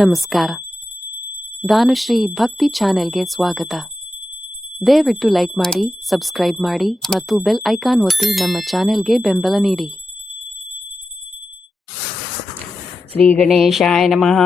ನಮಸ್ಕಾರ. ದಾನುಶ್ರೀ ಭಕ್ತಿ ಚಾನೆಲ್ಗೆ ಸ್ವಾಗತ. ದಯವಿಟ್ಟು ಲೈಕ್ ಮಾಡಿ, ಸಬ್ಸ್ಕ್ರೈಬ್ ಮಾಡಿ ಮತ್ತು ಬೆಲ್ ಐಕಾನ್ ಒತ್ತಿ ನಮ್ಮ ಚಾನೆಲ್ಗೆ ಬೆಂಬಲ ನೀಡಿ. ಶ್ರೀ ಗಣೇಶಾಯ ನಮಃ.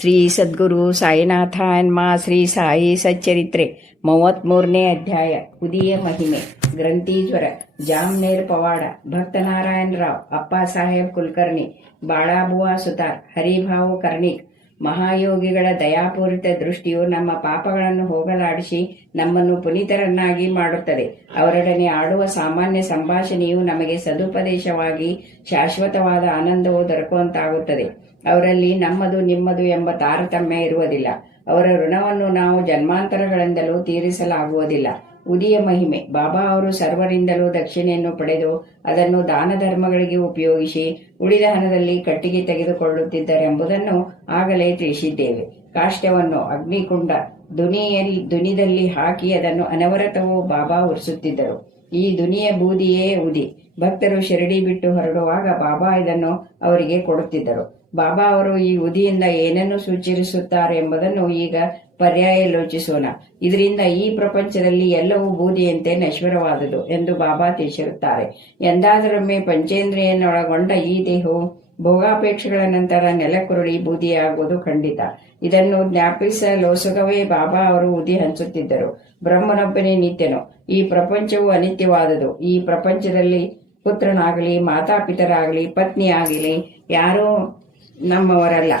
ಶ್ರೀ ಸದ್ಗುರು ಸಾಯಿನಾಥಾಯನ್ಮ. ಶ್ರೀ ಸಾಯಿ ಸಚ್ಚರಿತ್ರೆ 33ನೇ ಅಧ್ಯಾಯ. ಉದಿಯ ಮಹಿಮೆ. ಗ್ರಂಥೀಶ್ವರ, ಜಾಮ್ನೇರ್ ಪವಾಡ, ಭಕ್ತನಾರಾಯಣರಾವ್, ಅಪ್ಪ ಸಾಹೇಬ್ ಕುಲಕರ್ಣಿ, ಬಾಳಾಬುವಾ ಸುತಾರ್, ಹರಿಭಾವು ಕರ್ಣಿಕ್. ಮಹಾಯೋಗಿಗಳ ದಯಾಪೂರಿತ ದೃಷ್ಟಿಯು ನಮ್ಮ ಪಾಪಗಳನ್ನು ಹೋಗಲಾಡಿಸಿ ನಮ್ಮನ್ನು ಪುನೀತರನ್ನಾಗಿ ಮಾಡುತ್ತದೆ. ಅವರೊಡನೆ ಆಡುವ ಸಾಮಾನ್ಯ ಸಂಭಾಷಣೆಯು ನಮಗೆ ಸದುಪದೇಶವಾಗಿ ಶಾಶ್ವತವಾದ ಆನಂದವು ದೊರಕುವಂತಾಗುತ್ತದೆ. ಅವರಲ್ಲಿ ನಮ್ಮದು ನಿಮ್ಮದು ಎಂಬ ತಾರತಮ್ಯ ಇರುವುದಿಲ್ಲ. ಅವರ ಋಣವನ್ನು ನಾವು ಜನ್ಮಾಂತರಗಳಿಂದಲೂ ತೀರಿಸಲಾಗುವುದಿಲ್ಲ. ಉದಿಯ ಮಹಿಮೆ. ಬಾಬಾ ಅವರು ಸರ್ವರಿಂದಲೂ ದಕ್ಷಿಣೆಯನ್ನು ಪಡೆದು ಅದನ್ನು ದಾನ ಧರ್ಮಗಳಿಗೆ ಉಪಯೋಗಿಸಿ ಉಳಿದ ಹಣದಲ್ಲಿ ಕಟ್ಟಿಗೆ ತೆಗೆದುಕೊಳ್ಳುತ್ತಿದ್ದರೆಂಬುದನ್ನು ಆಗಲೇ ತಿಳಿಸಿದ್ದೇವೆ. ಕಾಷ್ಟವನ್ನು ಅಗ್ನಿಕುಂಡ ದುನಿದಲ್ಲಿ ಹಾಕಿ ಅದನ್ನು ಅನವರತವೂ ಬಾಬಾ ಉರಿಸುತ್ತಿದ್ದರು. ಈ ದುನಿಯ ಬೂದಿಯೇ ಉದಿ. ಭಕ್ತರು ಶಿರಡಿ ಬಿಟ್ಟು ಹೊರಡುವಾಗ ಬಾಬಾ ಇದನ್ನು ಅವರಿಗೆ ಕೊಡುತ್ತಿದ್ದರು. ಬಾಬಾ ಅವರು ಈ ಉದಿಯಿಂದ ಏನನ್ನು ಸೂಚಿಸುತ್ತಾರೆ ಎಂಬುದನ್ನು ಈಗ ಪರ್ಯಾಯಲೋಚಿಸೋಣ. ಇದರಿಂದ ಈ ಪ್ರಪಂಚದಲ್ಲಿ ಎಲ್ಲವೂ ಬೂದಿಯಂತೆ ನಶ್ವರವಾದುದು ಎಂದು ಬಾಬಾ ತಿಳಿಸಿರುತ್ತಾರೆ. ಎಂದಾದರೊಮ್ಮೆ ಪಂಚೇಂದ್ರಿಯನ್ನೊಳಗೊಂಡ ಈ ದೇಹವು ಭೋಗಾಪೇಕ್ಷೆಗಳ ನಂತರ ನೆಲಕುರುಳಿ ಬೂದಿಯಾಗುವುದು ಖಂಡಿತ. ಇದನ್ನು ಜ್ಞಾಪಿಸಲೋಸುಗವೇ ಬಾಬಾ ಅವರು ಉದಿ ಹಂಚುತ್ತಿದ್ದರು. ಬ್ರಹ್ಮನೊಬ್ಬನೇ ನಿತ್ಯನು. ಈ ಪ್ರಪಂಚವು ಅನಿತ್ಯವಾದುದು. ಈ ಪ್ರಪಂಚದಲ್ಲಿ ಪುತ್ರನಾಗಲಿ, ಮಾತಾಪಿತರಾಗಲಿ, ಪತ್ನಿಯಾಗಲಿ ಯಾರೂ ನಮ್ಮವರಲ್ಲ.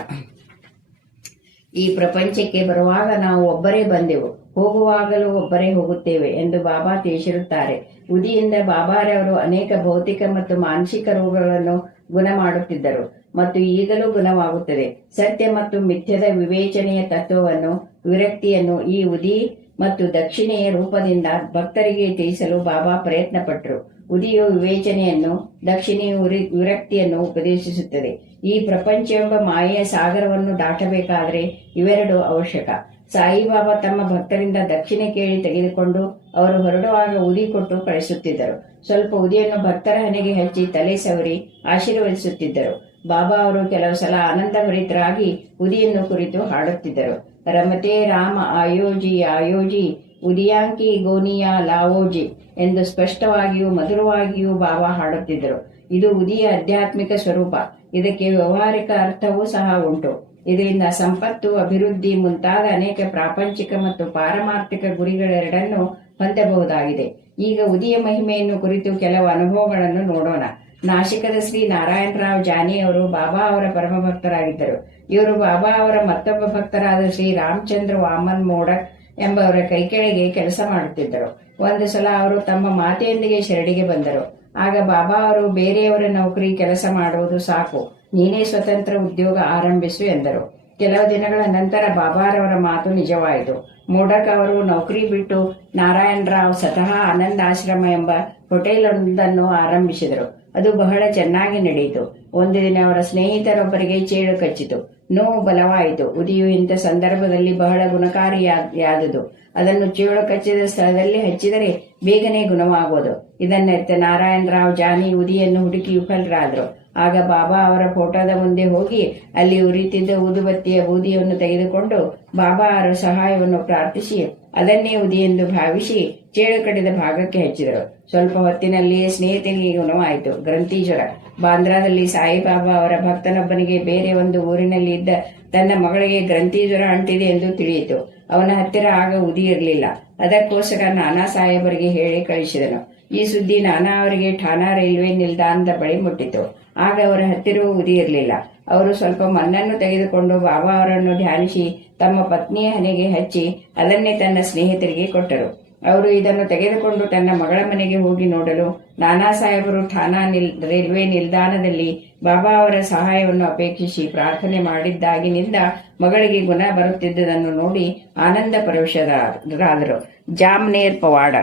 ಈ ಪ್ರಪಂಚಕ್ಕೆ ಬರುವಾಗ ನಾವು ಒಬ್ಬರೇ ಬಂದೆವು, ಹೋಗುವಾಗಲೂ ಒಬ್ಬರೇ ಹೋಗುತ್ತೇವೆ ಎಂದು ಬಾಬಾ ತಿಳಿಸಿರುತ್ತಾರೆ. ಉದಿಯಿಂದ ಬಾಬಾರವರು ಅನೇಕ ಭೌತಿಕ ಮತ್ತು ಮಾನಸಿಕ ರೋಗಗಳನ್ನು ಗುಣ ಮಾಡುತ್ತಿದ್ದರು ಮತ್ತು ಈಗಲೂ ಗುಣವಾಗುತ್ತದೆ. ಸತ್ಯ ಮತ್ತು ಮಿಥ್ಯದ ವಿವೇಚನೆಯ ತತ್ವವನ್ನು, ವಿರಕ್ತಿಯನ್ನು ಈ ಉದಿ ಮತ್ತು ದಕ್ಷಿಣೆಯ ರೂಪದಿಂದ ಭಕ್ತರಿಗೆ ತಿಳಿಸಲು ಬಾಬಾ ಪ್ರಯತ್ನ ಪಟ್ಟರು. ಉದಿಯು ವಿವೇಚನೆಯನ್ನು, ದಕ್ಷಿಣೆಯು ವಿರಕ್ತಿಯನ್ನು ಉಪದೇಶಿಸುತ್ತದೆ. ಈ ಪ್ರಪಂಚವೆಂಬ ಮಾಯೆಯ ಸಾಗರವನ್ನು ದಾಟಬೇಕಾದರೆ ಇವೆರಡು ಅವಶ್ಯಕ. ಸಾಯಿಬಾಬಾ ತಮ್ಮ ಭಕ್ತರಿಂದ ದಕ್ಷಿಣೆ ಕೇಳಿ ತೆಗೆದುಕೊಂಡು ಅವರು ಹೊರಡುವಾಗ ಉದಿ ಕೊಟ್ಟು ಕಳಿಸುತ್ತಿದ್ದರು. ಸ್ವಲ್ಪ ಉದಿಯನ್ನು ಭಕ್ತರ ಹಣೆಗೆ ಹಚ್ಚಿ ತಲೆ ಸವರಿ ಆಶೀರ್ವದಿಸುತ್ತಿದ್ದರು. ಬಾಬಾ ಅವರು ಕೆಲವು ಸಲ ಆನಂದಭರಿತರಾಗಿ ಉದಿಯನ್ನು ಕುರಿತು ಹಾಡುತ್ತಿದ್ದರು. ರಮತೆ ರಾಮ ಆಯೋಜಿ ಆಯೋಜಿ ಉದಿಯಾಂಕಿ ಗೋನಿಯಾ ಲಾವೋಜಿ ಎಂದು ಸ್ಪಷ್ಟವಾಗಿಯೂ ಮಧುರವಾಗಿಯೂ ಬಾಬಾ ಹಾಡುತ್ತಿದ್ದರು. ಇದು ಉದಿಯ ಆಧ್ಯಾತ್ಮಿಕ ಸ್ವರೂಪ. ಇದಕ್ಕೆ ವ್ಯವಹಾರಿಕ ಅರ್ಥವೂ ಸಹ ಉಂಟು. ಇದರಿಂದ ಸಂಪತ್ತು, ಅಭಿವೃದ್ಧಿ ಮುಂತಾದ ಅನೇಕ ಪ್ರಾಪಂಚಿಕ ಮತ್ತು ಪಾರಮಾರ್ಥಿಕ ಗುರಿಗಳೆರಡನ್ನು ಹೊಂದಬಹುದಾಗಿದೆ. ಈಗ ಉದಿಯ ಮಹಿಮೆಯನ್ನು ಕುರಿತು ಕೆಲವು ಅನುಭವಗಳನ್ನು ನೋಡೋಣ. ನಾಸಿಕದ ಶ್ರೀ ನಾರಾಯಣರಾವ್ ಜಾನಿ ಅವರು ಬಾಬಾ ಅವರ ಪರಮ ಭಕ್ತರಾಗಿದ್ದರು. ಇವರು ಬಾಬಾ ಅವರ ಮತ್ತೊಬ್ಬ ಭಕ್ತರಾದ ಶ್ರೀ ರಾಮಚಂದ್ರ ವಾಮನ್ ಮೋಡಕ್ ಎಂಬವರ ಕೈಕೆಳಗೆ ಕೆಲಸ ಮಾಡುತ್ತಿದ್ದರು. ಒಂದು ಸಲ ಅವರು ತಮ್ಮ ಮಾತೆಯೊಂದಿಗೆ ಶಿರಡಿಗೆ ಬಂದರು. ಆಗ ಬಾಬಾ ಅವರು ಬೇರೆಯವರ ನೌಕರಿ ಕೆಲಸ ಮಾಡುವುದು ಸಾಕು, ನೀನೇ ಸ್ವತಂತ್ರ ಉದ್ಯೋಗ ಆರಂಭಿಸು ಎಂದರು. ಕೆಲವು ದಿನಗಳ ನಂತರ ಬಾಬಾರವರ ಮಾತು ನಿಜವಾಯಿತು. ಮೋಡಕ್ ಅವರು ನೌಕರಿ ಬಿಟ್ಟು ನಾರಾಯಣರಾವ್ ಸ್ವತಃ ಆನಂದ ಆಶ್ರಮ ಎಂಬ ಹೋಟೆಲೊಂದನ್ನು ಆರಂಭಿಸಿದರು. ಅದು ಬಹಳ ಚೆನ್ನಾಗಿ ನಡೆಯಿತು. ಒಂದು ದಿನ ಅವರ ಸ್ನೇಹಿತರೊಬ್ಬರಿಗೆ ಚೇಳು ಕಚ್ಚಿತು. ನೋವು ಬಲವಾಯಿತು. ಉದಿಯು ಇಂಥ ಸಂದರ್ಭದಲ್ಲಿ ಬಹಳ ಗುಣಕಾರಿಯಾದುದು. ಅದನ್ನು ಚೇಳು ಕಚ್ಚಿದ ಸ್ಥಳದಲ್ಲಿ ಹಚ್ಚಿದರೆ ಬೇಗನೆ ಗುಣವಾಗುವುದು. ಇದನ್ನರ್ಥ ನಾರಾಯಣರಾವ್ ಜಾನಿ ಉದಿಯನ್ನು ಹುಡುಕಿ ವಿಫಲರಾದರು. ಆಗ ಬಾಬಾ ಅವರ ಫೋಟೋದ ಮುಂದೆ ಹೋಗಿ ಅಲ್ಲಿ ಉರಿಯುತ್ತಿದ್ದ ಊದುಬತ್ತಿಯ ಬೂದಿಯನ್ನು ತೆಗೆದುಕೊಂಡು ಬಾಬಾ ಅವರ ಸಹಾಯವನ್ನು ಪ್ರಾರ್ಥಿಸಿ ಅದನ್ನೇ ಉದಿಯೆಂದು ಭಾವಿಸಿ ಚೇಳು ಕಡಿದ ಭಾಗಕ್ಕೆ ಹಚ್ಚಿದರು. ಸ್ವಲ್ಪ ಹೊತ್ತಿನಲ್ಲಿಯೇ ಸ್ನೇಹಿತನಿಗೆ ಗುಣವಾಯಿತು. ಗ್ರಂಥೀಶ್ವರ, ಬಾಂದ್ರಾದಲ್ಲಿ ಸಾಯಿಬಾಬಾ ಅವರ ಭಕ್ತನೊಬ್ಬನಿಗೆ ಬೇರೆ ಒಂದು ಊರಿನಲ್ಲಿ ಇದ್ದ ತನ್ನ ಮಗಳಿಗೆ ಗ್ರಂಥಿಜ್ವರ ಅಂಟಿದೆ ಎಂದು ತಿಳಿಯಿತು. ಅವನ ಹತ್ತಿರ ಆಗ ಉದಿ ಇರಲಿಲ್ಲ. ಅದಕ್ಕೋಸ್ಕರ ನಾನಾ ಸಾಹೇಬರಿಗೆ ಹೇಳಿ ಕಳಿಸಿದನು. ಈ ಸುದ್ದಿ ನಾನಾ ಅವರಿಗೆ ಠಾಣಾ ರೈಲ್ವೆ ನಿಲ್ದಾಣದ ಬಳಿ ಮುಟ್ಟಿತು. ಆಗ ಅವರ ಹತ್ತಿರವೂ ಉದಿ ಇರಲಿಲ್ಲ. ಅವರು ಸ್ವಲ್ಪ ಮಣ್ಣನ್ನು ತೆಗೆದುಕೊಂಡು ಬಾಬಾ ಅವರನ್ನು ಧ್ಯಾನಿಸಿ ತಮ್ಮ ಪತ್ನಿಯ ಹಣೆಗೆ ಹಚ್ಚಿ ಅದನ್ನೇ ತನ್ನ ಸ್ನೇಹಿತರಿಗೆ ಕೊಟ್ಟರು. ಅವರು ಇದನ್ನು ತೆಗೆದುಕೊಂಡು ತನ್ನ ಮಗಳ ಮನೆಗೆ ಹೋಗಿ ನೋಡಲು ನಾನಾ ಸಾಹೇಬರು ಠಾಣಾ ರೈಲ್ವೆ ನಿಲ್ದಾಣದಲ್ಲಿ ಬಾಬಾ ಅವರ ಸಹಾಯವನ್ನು ಅಪೇಕ್ಷಿಸಿ ಪ್ರಾರ್ಥನೆ ಮಾಡಿದ್ದಾಗಿನಿಂದ ಮಗಳಿಗೆ ಗುಣ ಬರುತ್ತಿದ್ದುದನ್ನು ನೋಡಿ ಆನಂದ ಪರವಶರಾದರು. ಜಾಮ್ನೇರ್ ಪವಾಡ.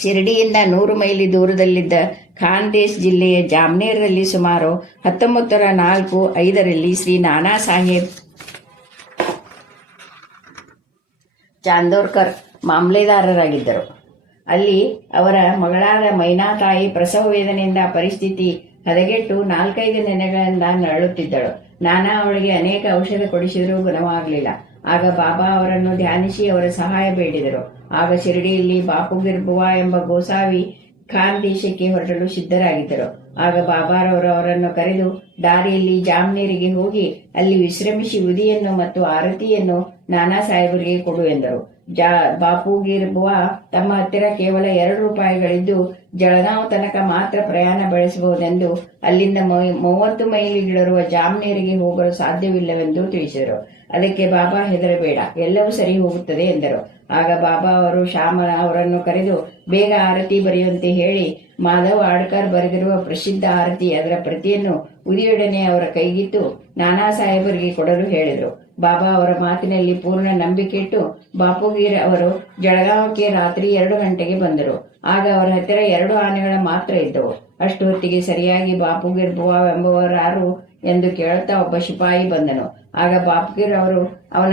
ಶಿರಡಿಯಿಂದ 100 ಮೈಲಿ ದೂರದಲ್ಲಿದ್ದ ಖಾಂದೇಶ್ ಜಿಲ್ಲೆಯ ಜಾಮ್ನೇರ್ನಲ್ಲಿ ಸುಮಾರು 1904-5ರಲ್ಲಿ ಶ್ರೀ ನಾನಾ ಸಾಹೇಬ್ ಚಾಂದೋರ್ಕರ್ ಮಾಮಲೆದಾರರಾಗಿದ್ದರು. ಅಲ್ಲಿ ಅವರ ಮಗಳಾದ ಮೈನಾ ತಾಯಿ ಪ್ರಸವ ವೇದನೆಯಿಂದ ಪರಿಸ್ಥಿತಿ ಹದಗೆಟ್ಟು 4-5 ದಿನಗಳಿಂದ ನರಳುತ್ತಿದ್ದಳು. ನಾನಾ ಅವಳಿಗೆ ಅನೇಕ ಔಷಧ ಕೊಡಿಸಿದರೂ ಗುಣವಾಗಲಿಲ್ಲ. ಆಗ ಬಾಬಾ ಅವರನ್ನು ಧ್ಯಾನಿಸಿ ಅವರ ಸಹಾಯ ಬೇಡಿದರು. ಆಗ ಶಿರಡಿಯಲ್ಲಿ ಬಾಪುಗಿರ್ ಬುವಾ ಎಂಬ ಗೋಸಾವಿ ಖಾನ್ ದೇಶಕ್ಕೆ ಹೊರಡಲು ಸಿದ್ಧರಾಗಿದ್ದರು. ಆಗ ಬಾಬಾರವರು ಅವರನ್ನು ಕರೆದು ದಾರಿಯಲ್ಲಿ ಜಾಮ್ನೇರಿಗೆ ಹೋಗಿ ಅಲ್ಲಿ ವಿಶ್ರಮಿಸಿ ಉದಿಯನ್ನು ಮತ್ತು ಆರತಿಯನ್ನು ನಾನಾ ಸಾಹೇಬರಿಗೆ ಕೊಡು ಎಂದರು. ಬಾಪುಗಿರ್ ಬುವಾ ತಮ್ಮ ಹತ್ತಿರ ಕೇವಲ 2 ರೂಪಾಯಿಗಳಿದ್ದು ಜಳಗಾಂವ್ ತನಕ ಮಾತ್ರ ಪ್ರಯಾಣ ಬೆಳೆಸಬಹುದೆಂದು ಅಲ್ಲಿಂದ 30 ಮೈಲಿಗಳಿರುವ ಜಾಮ್ನೇರಿಗೆ ಹೋಗಲು ಸಾಧ್ಯವಿಲ್ಲವೆಂದು ತಿಳಿಸಿದರು. ಅದಕ್ಕೆ ಬಾಬಾ ಹೆದರಬೇಡ, ಎಲ್ಲವೂ ಸರಿ ಹೋಗುತ್ತದೆ ಎಂದರು. ಆಗ ಬಾಬಾ ಅವರು ಶ್ಯಾಮನ ಅವರನ್ನು ಕರೆದು ಬೇಗ ಆರತಿ ಬರೆಯುವಂತೆ ಹೇಳಿ ಮಾಧವ್ ಆಡ್ಕರ್ ಬರೆದಿರುವ ಪ್ರಸಿದ್ಧ ಆರತಿ ಅದರ ಪ್ರತಿಯನ್ನು ಉದಿಯೊಡನೆ ಅವರ ಕೈಗಿತ್ತು ನಾನಾ ಸಾಹೇಬರಿಗೆ ಕೊಡಲು ಹೇಳಿದರು. ಬಾಬಾ ಅವರ ಮಾತಿನಲ್ಲಿ ಪೂರ್ಣ ನಂಬಿಕೆಯಿಟ್ಟು ಬಾಪುಗೀರ್ ಅವರು ಜಳಗಾಂವಕ್ಕೆ ರಾತ್ರಿ 2 ಗಂಟೆಗೆ ಬಂದರು. ಆಗ ಅವರ ಹತ್ತಿರ 2 ಆನೆಗಳ ಮಾತ್ರ ಇದ್ದವು. ಅಷ್ಟು ಹೊತ್ತಿಗೆ ಸರಿಯಾಗಿ ಬಾಪುಗೀರ್ ಬುವಾ ಎಂಬುವರಾರು ಎಂದು ಕೇಳುತ್ತಾ ಒಬ್ಬ ಶಿಪಾಯಿ ಬಂದನು. ಆಗ ಬಾಪ್ಗಿರ್ ಅವರು ಅವನ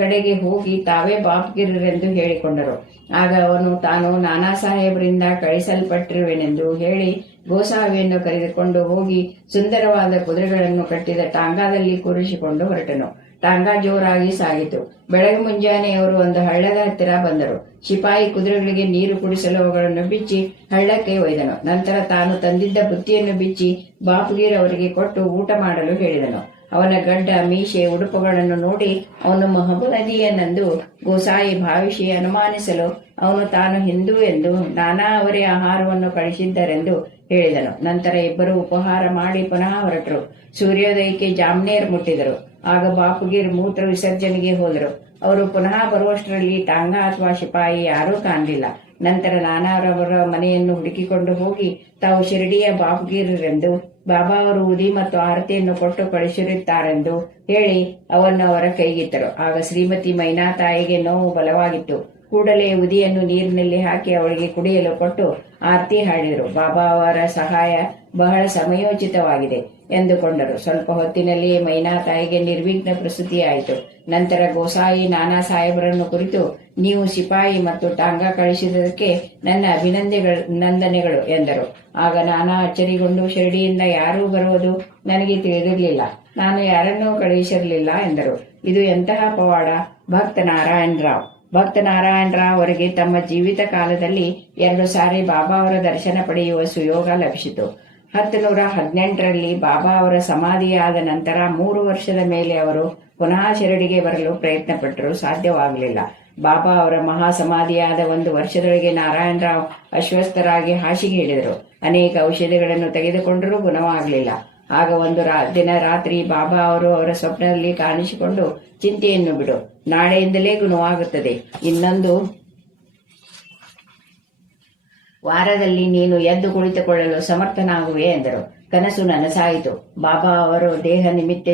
ಕಡೆಗೆ ಹೋಗಿ ತಾವೇ ಬಾಪ್ಗಿರ್ರೆಂದು ಹೇಳಿಕೊಂಡರು. ಆಗ ಅವನು ತಾನು ನಾನಾ ಸಾಹೇಬರಿಂದ ಕಳಿಸಲ್ಪಟ್ಟಿರುವೆನೆಂದು ಹೇಳಿ ಗೋಸಾವಿಯನ್ನು ಕರೆದುಕೊಂಡು ಹೋಗಿ ಸುಂದರವಾದ ಕುದುರೆಗಳನ್ನು ಕಟ್ಟಿದ ಟಾಂಗಾದಲ್ಲಿ ಕೂರಿಸಿಕೊಂಡು ಹೊರಟನು. ಟಾಂಗಾ ಜೋರಾಗಿ ಸಾಗಿತು. ಬೆಳಗ್ಗೆ ಮುಂಜಾನೆ ಅವರು ಒಂದು ಹಳ್ಳದ ಹತ್ತಿರ ಬಂದರು. ಶಿಪಾಯಿ ಕುದುರೆಗಳಿಗೆ ನೀರು ಕುಡಿಸಲು ಅವುಗಳನ್ನು ಬಿಚ್ಚಿ ಹಳ್ಳಕ್ಕೆ ಒಯ್ದನು. ನಂತರ ತಾನು ತಂದಿದ್ದ ಬುತ್ತಿಯನ್ನು ಬಿಚ್ಚಿ ಬಾಪುಗೀರ್ ಅವರಿಗೆ ಕೊಟ್ಟು ಊಟ ಮಾಡಲು ಹೇಳಿದನು. ಅವನ ಗಡ್ಡ, ಮೀಸೆ, ಉಡುಪುಗಳನ್ನು ನೋಡಿ ಅವನು ಮಹಮ್ಮದೀಯನೆಂದು ಗೋಸಾಯಿ ಭಾವಿಸಿ ಅನುಮಾನಿಸಲು ಅವನು ತಾನು ಹಿಂದೂ ಎಂದು ನಾನಾ ಅವರೇ ಆಹಾರವನ್ನು ಕಳಿಸಿದ್ದರೆಂದು ಹೇಳಿದನು. ನಂತರ ಇಬ್ಬರು ಉಪಹಾರ ಮಾಡಿ ಪುನಃ ಹೊರಟರು. ಸೂರ್ಯೋದಯಕ್ಕೆ ಜಾಮ್ನೇರ್ ಮುಟ್ಟಿದರು. ಆಗ ಬಾಪುಗೀರ್ ಮೂತ್ರ ವಿಸರ್ಜನೆಗೆ ಹೋದರು. ಅವರು ಪುನಃ ಬರುವಷ್ಟರಲ್ಲಿ ಟಾಂಗಾ ಅಥವಾ ಶಿಪಾಯಿ ಯಾರೂ ಕಾಣಲಿಲ್ಲ. ನಂತರ ನಾನಾರವರ ಮನೆಯನ್ನು ಹುಡುಕಿಕೊಂಡು ಹೋಗಿ ತಾವು ಶಿರಡಿಯ ಬಾಪುಗೀರೆಂದು ಬಾಬಾ ಅವರು ಉದಿ ಮತ್ತು ಆರತಿಯನ್ನು ಕೊಟ್ಟು ಕಳಿಸಿರುತ್ತಾರೆಂದು ಹೇಳಿ ಅವನ್ನು ಅವರ ಕೈಗಿತ್ತರು. ಆಗ ಶ್ರೀಮತಿ ಮೈನಾ ತಾಯಿಗೆ ನೋವು ಬಲವಾಗಿತ್ತು. ಕೂಡಲೇ ಉದಿಯನ್ನು ನೀರಿನಲ್ಲಿ ಹಾಕಿ ಅವಳಿಗೆ ಕುಡಿಯಲು ಕೊಟ್ಟು ಆರತಿ ಹಾಡಿದರು. ಬಾಬಾ ಅವರ ಸಹಾಯ ಬಹಳ ಸಮಯೋಚಿತವಾಗಿದೆ ಎಂದುಕೊಂಡರು. ಸ್ವಲ್ಪ ಹೊತ್ತಿನಲ್ಲಿಯೇ ಮೈನಾ ತಾಯಿಗೆ ನಿರ್ವಿಘ್ನ ಪ್ರಸೂತಿಯಾಯಿತು. ನಂತರ ಗೋಸಾಯಿ ನಾನಾ ಸಾಹೇಬರನ್ನು ಕುರಿತು ನೀವು ಸಿಪಾಯಿ ಮತ್ತು ಟಾಂಗಾ ಕಳಿಸಿದ್ದಕ್ಕೆ ನನ್ನ ಅಭಿನಂದನೆಗಳು ಎಂದರು. ಆಗ ನಾನಾ ಅಚ್ಚರಿಗೊಂಡು ಶಿರಡಿಯಿಂದ ಯಾರೂ ಬರುವುದು ನನಗೆ ತಿಳಿದಿರಲಿಲ್ಲ, ನಾನು ಯಾರನ್ನೂ ಕಳುಹಿಸಿರಲಿಲ್ಲ ಎಂದರು. ಇದು ಎಂತಹ ಪವಾಡ! ಭಕ್ತ ನಾರಾಯಣರಾವ್ ಅವರಿಗೆ ತಮ್ಮ ಜೀವಿತ ಕಾಲದಲ್ಲಿ 2 ಸಾರಿ ಬಾಬಾ ಅವರ ದರ್ಶನ ಪಡೆಯುವ ಸುಯೋಗ ಲಭಿಸಿತು. 1918ರಲ್ಲಿ ಬಾಬಾ ಅವರ ಸಮಾಧಿಯಾದ ನಂತರ 3 ವರ್ಷದ ಮೇಲೆ ಅವರು ಪುನಃ ಶಿರಡಿಗೆ ಬರಲು ಪ್ರಯತ್ನ ಪಟ್ಟರು, ಸಾಧ್ಯವಾಗಲಿಲ್ಲ. ಬಾಬಾ ಅವರ ಮಹಾ ಸಮಾಧಿಯಾದ 1 ವರ್ಷದೊಳಗೆ ನಾರಾಯಣರಾವ್ ಅಸ್ವಸ್ಥರಾಗಿ ಹಾಸಿಗೆ ಹಿಡಿದರು. ಅನೇಕ ಔಷಧಿಗಳನ್ನು ತೆಗೆದುಕೊಂಡರೂ ಗುಣವಾಗಲಿಲ್ಲ. ಆಗ ಒಂದು ದಿನ ರಾತ್ರಿ ಬಾಬಾ ಅವರು ಅವರ ಸ್ವಪ್ನದಲ್ಲಿ ಕಾಣಿಸಿಕೊಂಡು ಚಿಂತೆಯನ್ನು ಬಿಡು, ನಾಳೆಯಿಂದಲೇ ಗುಣವಾಗುತ್ತದೆ, ಇನ್ನೊಂದು ವಾರದಲ್ಲಿ ನೀನು ಎದ್ದು ಕುಳಿತುಕೊಳ್ಳಲು ಸಮರ್ಥನಾಗುವೆ ಎಂದರು. ಕನಸು ನನಸಾಯಿತು. ಬಾಬಾ ಅವರು ದೇಹ ನಿಮಿತ್ತ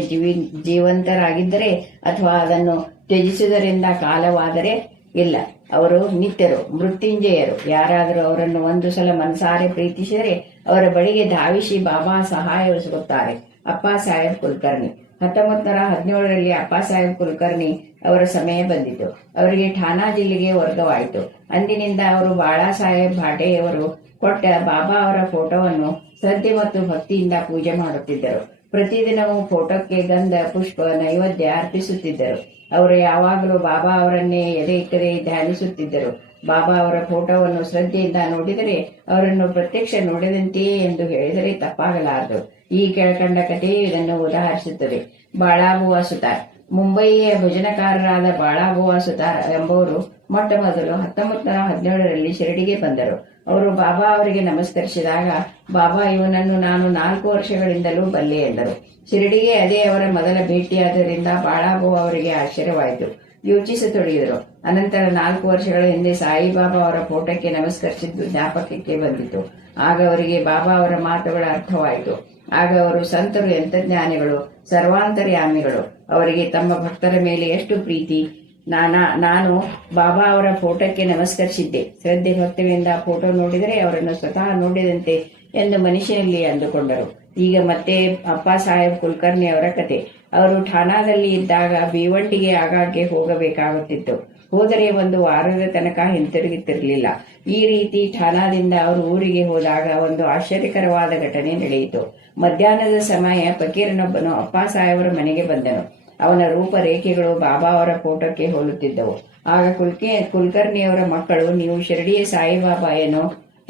ಜೀವಂತರಾಗಿದ್ದರೆ ಅಥವಾ ಅದನ್ನು ತ್ಯಜಿಸುವುದರಿಂದ ಕಾಲವಾದರೆ ಇಲ್ಲ, ಅವರು ನಿತ್ಯರು, ಮೃತ್ಯುಂಜಯರು. ಯಾರಾದರೂ ಅವರನ್ನು ಒಂದು ಸಲ ಮನಸಾರೆ ಪ್ರೀತಿಸಿದರೆ ಅವರ ಬಳಿಗೆ ಧಾವಿಸಿ ಬಾಬಾ ಸಹಾಯವಿಸುತ್ತಾರೆ. ಅಪ್ಪಾ ಸಾಹೇಬ್ ಕುಲಕರ್ಣಿ 1917ರಲ್ಲಿ ಅಪ್ಪಾ ಸಾಹೇಬ್ ಕುಲಕರ್ಣಿ ಅವರ ಸಮಯ ಬಂದಿತು. ಅವರಿಗೆ ಠಾಣಾ ಜಿಲ್ಲೆಗೆ ವರ್ಗವಾಯಿತು. ಅಂದಿನಿಂದ ಅವರು ಬಾಳಾ ಸಾಹೇಬ್ ಭಾಟೆಯವರು ಕೊಟ್ಟ ಬಾಬಾ ಅವರ ಫೋಟೋವನ್ನು ಶ್ರದ್ಧೆ ಮತ್ತು ಭಕ್ತಿಯಿಂದ ಪೂಜೆ ಮಾಡುತ್ತಿದ್ದರು. ಪ್ರತಿದಿನವೂ ಫೋಟೋಕ್ಕೆ ಗಂಧ, ಪುಷ್ಪ, ನೈವೇದ್ಯ ಅರ್ಪಿಸುತ್ತಿದ್ದರು. ಅವರು ಯಾವಾಗಲೂ ಬಾಬಾ ಅವರನ್ನೇ ಎದೆ ಇಟ್ಟರೆ ಧ್ಯಾನಿಸುತ್ತಿದ್ದರು. ಬಾಬಾ ಅವರ ಫೋಟೋವನ್ನು ಶ್ರದ್ಧೆಯಿಂದ ನೋಡಿದರೆ ಅವರನ್ನು ಪ್ರತ್ಯಕ್ಷ ನೋಡಿದಂತೆಯೇ ಎಂದು ಹೇಳಿದರೆ ತಪ್ಪಾಗಲಾರದು. ಈ ಕೆಳಕಂಡ ಕಥೆಯು ಇದನ್ನು ಉದಾಹರಿಸುತ್ತದೆ. ಬಾಳಾಬುವಾ ಸುತಾರ್. ಮುಂಬಯಿಯ ಭಜನಕಾರರಾದ ಬಾಳಾಬುವಾ ಸುತಾರ್ ಎಂಬುವರು ಮೊಟ್ಟ ಮೊದಲು 1917ರಲ್ಲಿ ಶಿರಡಿಗೆ ಬಂದರು. ಅವರು ಬಾಬಾ ಅವರಿಗೆ ನಮಸ್ಕರಿಸಿದಾಗ ಬಾಬಾ ಇವನನ್ನು ನಾನು 4 ವರ್ಷಗಳಿಂದಲೂ ಬಲ್ಲೆ ಎಂದರು. ಶಿರಡಿಗೆ ಅದೇ ಅವರ ಮೊದಲ ಭೇಟಿಯಾದ್ದರಿಂದ ಬಾಳಾಬುವಾ ಅವರಿಗೆ ಆಶ್ಚರ್ಯವಾಯಿತು. ಯೋಚಿಸತೊಡಗಿದರು. ಅನಂತರ 4 ವರ್ಷಗಳ ಹಿಂದೆ ಸಾಯಿಬಾಬಾ ಅವರ ಫೋಟೋಕ್ಕೆ ನಮಸ್ಕರಿಸಿದ್ದು ಜ್ಞಾಪಕಕ್ಕೆ ಬಂದಿತು. ಆಗ ಅವರಿಗೆ ಬಾಬಾ ಅವರ ಮಾತುಗಳ ಅರ್ಥವಾಯಿತು. ಆಗ ಅವರು ಸಂತರು ಎಂತಜ್ಞಾನಿಗಳು, ಸರ್ವಾಂತರ್ಯಾಮಿಗಳು, ಅವರಿಗೆ ತಮ್ಮ ಭಕ್ತರ ಮೇಲೆ ಎಷ್ಟು ಪ್ರೀತಿ. ನಾನು ಬಾಬಾ ಅವರ ಫೋಟೋಕ್ಕೆ ನಮಸ್ಕರಿಸಿದ್ದೆ. ಶ್ರದ್ಧೆ ಭಕ್ತಿಯಿಂದ ಫೋಟೋ ನೋಡಿದರೆ ಅವರನ್ನು ಸ್ವತಃ ನೋಡಿದಂತೆ ಎಂದು ಮನುಷ್ಯನಲ್ಲಿ ಅಂದುಕೊಂಡರು. ಈಗ ಮತ್ತೆ ಅಪ್ಪಾ ಸಾಹೇಬ್ ಕುಲಕರ್ಣಿ ಅವರ ಕತೆ. ಅವರು ಠಾಣಾದಲ್ಲಿ ಇದ್ದಾಗ ಭಿವಂಡಿಗೆ ಆಗಾಗ್ಗೆ ಹೋಗಬೇಕಾಗುತ್ತಿತ್ತು. ಹೋದರೆ ಒಂದು ವಾರದ ತನಕ ಹಿಂತಿರುಗುತ್ತಿರಲಿಲ್ಲ. ಈ ರೀತಿ ಠಾಣಾದಿಂದ ಅವರು ಊರಿಗೆ ಹೋದಾಗ ಒಂದು ಆಶ್ಚರ್ಯಕರವಾದ ಘಟನೆ ನಡೆಯಿತು. ಮಧ್ಯಾಹ್ನದ ಸಮಯ ಫಕೀರನೊಬ್ಬನು ಅಪ್ಪ ಸಾಹೇಬರ ಮನೆಗೆ ಬಂದನು. ಅವನ ರೂಪರೇಖೆಗಳು ಬಾಬಾ ಅವರ ಫೋಟೋಕ್ಕೆ ಹೋಲುತ್ತಿದ್ದವು. ಆಗ ಕುಲಕರ್ಣಿಯವರ ಮಕ್ಕಳು, ನೀವು ಶಿರಡಿಯ ಸಾಯಿಬಾಬಾ ಏನೋ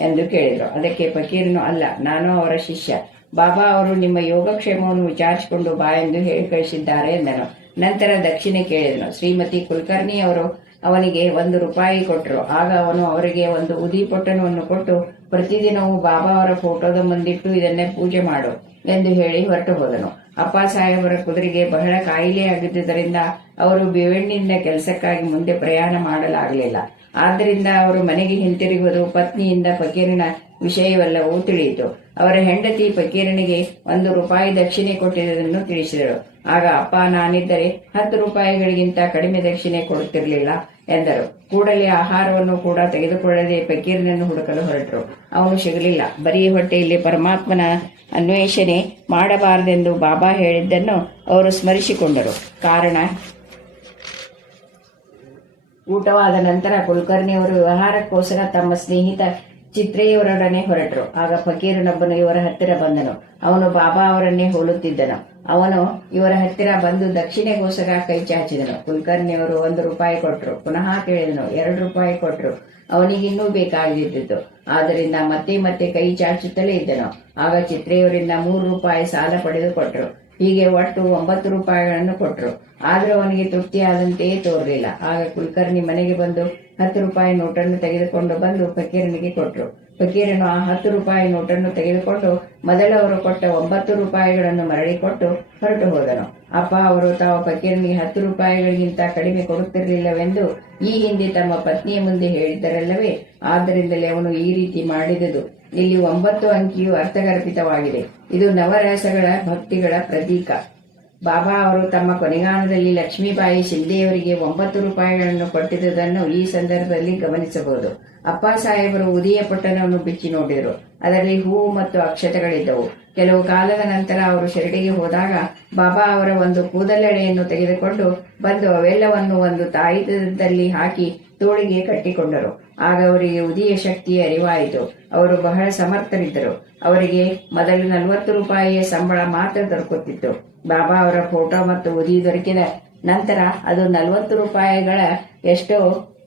ಎಂದು ಕೇಳಿದರು. ಅದಕ್ಕೆ ಫಕೀರನು, ಅಲ್ಲ, ನಾನು ಅವರ ಶಿಷ್ಯ. ಬಾಬಾ ಅವರು ನಿಮ್ಮ ಯೋಗಕ್ಷೇಮವನ್ನು ವಿಚಾರಿಸಿಕೊಂಡು ಬಾ ಎಂದು ಹೇಳಿ ಕಳಿಸಿದ್ದಾರೆ ಎಂದನು. ನಂತರ ದಕ್ಷಿಣೆ ಕೇಳಿದನು. ಶ್ರೀಮತಿ ಕುಲಕರ್ಣಿ ಅವರು ಅವನಿಗೆ 1 ರೂಪಾಯಿ ಕೊಟ್ಟರು. ಆಗ ಅವನು ಅವರಿಗೆ ಒಂದು ಉದಿ ಪೊಟ್ಟಣವನ್ನು ಕೊಟ್ಟು, ಪ್ರತಿದಿನವೂ ಬಾಬಾ ಅವರ ಫೋಟೋದ ಮುಂದಿಟ್ಟು ಇದನ್ನೇ ಪೂಜೆ ಮಾಡು ಎಂದು ಹೇಳಿ ಹೊರಟು ಹೋದನು. ಅಪ್ಪ ಸಾಹೇಬರ ಕುದುರೆಗೆ ಬಹಳ ಕಾಯಿಲೆ ಆಗಿದ್ದುದರಿಂದ ಅವರು ಭಿವಂಡಿಯಿಂದ ಕೆಲಸಕ್ಕಾಗಿ ಮುಂದೆ ಪ್ರಯಾಣ ಮಾಡಲಾಗಲಿಲ್ಲ. ಆದ್ದರಿಂದ ಅವರು ಮನೆಗೆ ಹಿಂತಿರುಗುವುದು ಪತ್ನಿಯಿಂದ ಫಕೀರನ ವಿಷಯವೆಲ್ಲವೂ ತಿಳಿಯಿತು. ಅವರ ಹೆಂಡತಿ ಫಕೀರನಿಗೆ 1 ರೂಪಾಯಿ ದಕ್ಷಿಣೆ ಕೊಟ್ಟಿರುವುದನ್ನು ತಿಳಿಸಿದಳು. ಆಗ ಅಪ್ಪ, ನಾನಿದ್ದರೆ 10 ರೂಪಾಯಿಗಳಿಗಿಂತ ಕಡಿಮೆ ದಕ್ಷಿಣೆ ಕೊಡುತ್ತಿರಲಿಲ್ಲ ಎಂದರು. ಕೂಡಲೇ ಆಹಾರವನ್ನು ಕೂಡ ತೆಗೆದುಕೊಳ್ಳದೆ ಫಕೀರನನ್ನು ಹುಡುಕಲು ಹೊರಟರು. ಅವನು ಸಿಗಲಿಲ್ಲ. ಬರೀ ಹೊಟ್ಟೆಯಲ್ಲಿ ಪರಮಾತ್ಮನ ಅನ್ವೇಷಣೆ ಮಾಡಬಾರದೆಂದು ಬಾಬಾ ಹೇಳಿದ್ದನ್ನು ಅವರು ಸ್ಮರಿಸಿಕೊಂಡರು. ಕಾರಣ, ಊಟವಾದ ನಂತರ ಕುಲಕರ್ಣಿಯವರು ವ್ಯವಹಾರಕ್ಕೋಸ್ಕರ ತಮ್ಮ ಸ್ನೇಹಿತ ಚಿತ್ರೆಯವರೊಡನೆ ಹೊರಟರು. ಆಗ ಫಕೀರನೊಬ್ಬನು ಇವರ ಹತ್ತಿರ ಬಂದನು. ಅವನು ಬಾಬಾ ಅವರನ್ನೇ ಹೋಲುತ್ತಿದ್ದನು. ಅವನು ಇವರ ಹತ್ತಿರ ಬಂದು ದಕ್ಷಿಣೆಗೋಸ್ಕರ ಕೈ ಚಾಚಿದನು. ಕುಲಕರ್ಣಿಯವರು 1 ರೂಪಾಯಿ ಕೊಟ್ಟರು. ಪುನಃ ಕೇಳಿದನು. 2 ರೂಪಾಯಿ ಕೊಟ್ಟರು. ಅವನಿಗಿನ್ನೂ ಬೇಕಾಗಿದ್ದಿತ್ತು. ಆದ್ದರಿಂದ ಮತ್ತೆ ಮತ್ತೆ ಕೈ ಚಾಚುತ್ತಲೇ ಇದ್ದನು. ಆಗ ಚಿತ್ರೆಯವರಿಂದ 3 ರೂಪಾಯಿ ಸಾಲ ಪಡೆದು ಕೊಟ್ಟರು. ಹೀಗೆ ಒಟ್ಟು 9 ರೂಪಾಯಿಗಳನ್ನು ಕೊಟ್ಟರು. ಆದರೂ ಅವನಿಗೆ ತೃಪ್ತಿಯಾದಂತೆಯೇ ತೋರಲಿಲ್ಲ. ಆಗ ಕುಲಕರ್ಣಿ ಮನೆಗೆ ಬಂದು 10 ರೂಪಾಯಿ ನೋಟನ್ನು ತೆಗೆದುಕೊಂಡು ಬಂದು ಫಕೀರನಿಗೆ ಕೊಟ್ಟರು. ಫಕೀರನು ಆ 10 ರೂಪಾಯಿ ನೋಟನ್ನು ತೆಗೆದುಕೊಂಡು ಮೊದಲವರು ಕೊಟ್ಟ 9 ರೂಪಾಯಿಗಳನ್ನು ಮರಳಿ ಕೊಟ್ಟು ಹೊರಟು ಹೋದನು. ಅಪ್ಪ ಅವರು ತಾವು ಫಕೀರನಿಗೆ 10 ರೂಪಾಯಿಗಳಿಗಿಂತ ಕಡಿಮೆ ಕೊಡುತ್ತಿರಲಿಲ್ಲವೆಂದು ಈ ಹಿಂದೆ ತಮ್ಮ ಪತ್ನಿಯ ಮುಂದೆ ಹೇಳಿದ್ದರಲ್ಲವೇ? ಆದ್ದರಿಂದಲೇ ಅವನು ಈ ರೀತಿ ಮಾಡಿದುದು. ಇಲ್ಲಿ 9 ಅಂಕಿಯು ಅರ್ಥಗರ್ಭಿತವಾಗಿದೆ. ಇದು ನವರಸಗಳ ಭಕ್ತಿಗಳ ಪ್ರತೀಕ. ಬಾಬಾ ಅವರು ತಮ್ಮ ಕೊನೆಗಾಲದಲ್ಲಿ ಲಕ್ಷ್ಮೀಬಾಯಿ ಶಿಂದೆಯವರಿಗೆ 9 ರೂಪಾಯಿಗಳನ್ನು ಕೊಟ್ಟಿದ್ದುದನ್ನು ಈ ಸಂದರ್ಭದಲ್ಲಿ ಗಮನಿಸಬಹುದು. ಅಪ್ಪ ಸಾಹೇಬರು ಉದಿಯ ಪೊಟ್ಟಣವನ್ನು ಬಿಚ್ಚಿ ನೋಡಿದರು. ಅದರಲ್ಲಿ ಹೂವು ಮತ್ತು ಅಕ್ಷತೆಗಳಿದ್ದವು. ಕೆಲವು ಕಾಲದ ನಂತರ ಅವರು ಶಿರಡಿಗೆ ಹೋದಾಗ ಬಾಬಾ ಅವರ ಒಂದು ಕೂದಲೆಳೆಯನ್ನು ತೆಗೆದುಕೊಂಡು ಬಂದು ಅವೆಲ್ಲವನ್ನು ಒಂದು ತಾಯಿತದಲ್ಲಿ ಹಾಕಿ ತೋಳಿಗೆ ಕಟ್ಟಿಕೊಂಡರು. ಆಗ ಅವರಿಗೆ ಉದಿಯ ಶಕ್ತಿಯ ಅರಿವಾಯಿತು. ಅವರು ಬಹಳ ಸಮರ್ಥರಿದ್ದರು. ಅವರಿಗೆ ಮೊದಲು 40 ರೂಪಾಯಿಯ ಸಂಬಳ ಮಾತ್ರ ದೊರಕುತ್ತಿತ್ತು. ಬಾಬಾ ಅವರ ಫೋಟೋ ಮತ್ತು ಉದಿ ದೊರಕಿದ ನಂತರ ಅದು 40 ರೂಪಾಯಿಗಳ ಎಷ್ಟೋ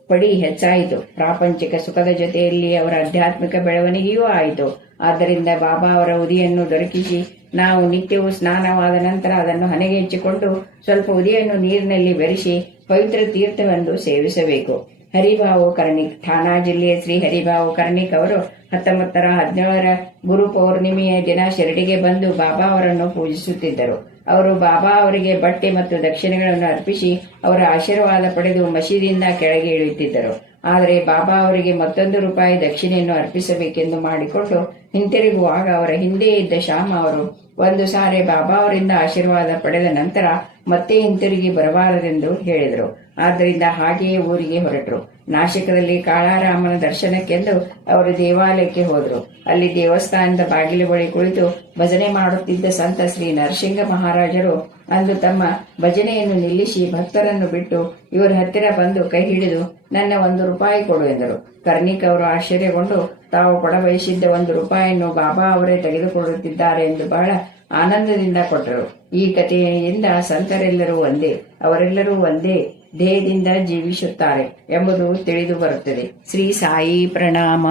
ಪಡಿ ಹೆಚ್ಚಾಯಿತು. ಪ್ರಾಪಂಚಿಕ ಸುಖದ ಜೊತೆಯಲ್ಲಿ ಅವರ ಆಧ್ಯಾತ್ಮಿಕ ಬೆಳವಣಿಗೆಯೂ ಆಯಿತು. ಆದ್ದರಿಂದ ಬಾಬಾ ಅವರ ಉದಿಯನ್ನು ದೊರಕಿಸಿ ನಾವು ನಿತ್ಯವೂ ಸ್ನಾನವಾದ ನಂತರ ಅದನ್ನು ಹಣೆಗೆ ಹಚ್ಚಿಕೊಂಡು ಸ್ವಲ್ಪ ಉದಿಯನ್ನು ನೀರಿನಲ್ಲಿ ಬೆರೆಸಿ ಪವಿತ್ರ ತೀರ್ಥವೆಂದು ಸೇವಿಸಬೇಕು. ಹರಿಭಾವು ಕರ್ಣಿಕ್. ಠಾಣಾ ಜಿಲ್ಲೆಯ ಶ್ರೀ ಹರಿಭಾವು ಕರ್ಣಿಕ್ ಅವರು 1917 ಗುರು ಪೌರ್ಣಿಮೆಯ ದಿನ ಶಿರಡಿಗೆ ಬಂದು ಬಾಬಾ ಅವರನ್ನು ಪೂಜಿಸುತ್ತಿದ್ದರು. ಅವರು ಬಾಬಾ ಅವರಿಗೆ ಬಟ್ಟೆ ಮತ್ತು ದಕ್ಷಿಣೆಗಳನ್ನು ಅರ್ಪಿಸಿ ಅವರ ಆಶೀರ್ವಾದ ಪಡೆದು ಮಸೀದಿಯಿಂದ ಕೆಳಗೆ ಇಳಿಯುತ್ತಿದ್ದರು. ಆದರೆ ಬಾಬಾ ಅವರಿಗೆ ಮತ್ತೊಂದು ರೂಪಾಯಿ ದಕ್ಷಿಣೆಯನ್ನು ಅರ್ಪಿಸಬೇಕೆಂದು ಮಾಡಿಕೊಂಡು ಹಿಂತಿರುಗುವಾಗ ಅವರ ಹಿಂದೆ ಇದ್ದ ಶ್ಯಾಮ ಅವರು ಒಂದು ಸಾರಿ ಬಾಬಾ ಅವರಿಂದ ಆಶೀರ್ವಾದ ಪಡೆದ ನಂತರ ಮತ್ತೆ ಹಿಂತಿರುಗಿ ಬರಬಾರದೆಂದು ಹೇಳಿದರು. ಆದ್ದರಿಂದ ಹಾಗೆಯೇ ಊರಿಗೆ ಹೊರಟರು. ನಾಶಿಕದಲ್ಲಿ ಕಾಳಾರಾಮನ ದರ್ಶನಕ್ಕೆಂದು ಅವರು ದೇವಾಲಯಕ್ಕೆ ಹೋದರು. ಅಲ್ಲಿ ದೇವಸ್ಥಾನದ ಬಾಗಿಲು ಬಳಿ ಕುಳಿತು ಭಜನೆ ಮಾಡುತ್ತಿದ್ದ ಸಂತ ಶ್ರೀ ನರಸಿಂಹ ಮಹಾರಾಜರು ಅಂದು ತಮ್ಮ ಭಜನೆಯನ್ನು ನಿಲ್ಲಿಸಿ ಭಕ್ತರನ್ನು ಬಿಟ್ಟು ಇವರ ಹತ್ತಿರ ಬಂದು ಕೈ ಹಿಡಿದು ನನ್ನ 1 ರೂಪಾಯಿ ಕೊಡು ಎಂದರು. ಕರ್ಣಿಕ್ ಅವರು ಆಶ್ಚರ್ಯಗೊಂಡು ತಾವು ಕೊಡಬಯಸಿದ್ದ 1 ರೂಪಾಯಿಯನ್ನು ಬಾಬಾ ಅವರೇ ತೆಗೆದುಕೊಳ್ಳುತ್ತಿದ್ದಾರೆ ಎಂದು ಬಹಳ ಆನಂದದಿಂದ ಕೊಟ್ಟರು. ಈ ಕಥೆಯಿಂದ ಸಂತರೆಲ್ಲರೂ ಒಂದೇ, ಅವರೆಲ್ಲರೂ ಒಂದೇ ಧ್ಯೇಯದಿಂದ ಜೀವಿಸುತ್ತಾರೆ ಎಂಬುದು ತಿಳಿದು ಬರುತ್ತದೆ. ಶ್ರೀ ಸಾಯಿ ಪ್ರಣಾಮ.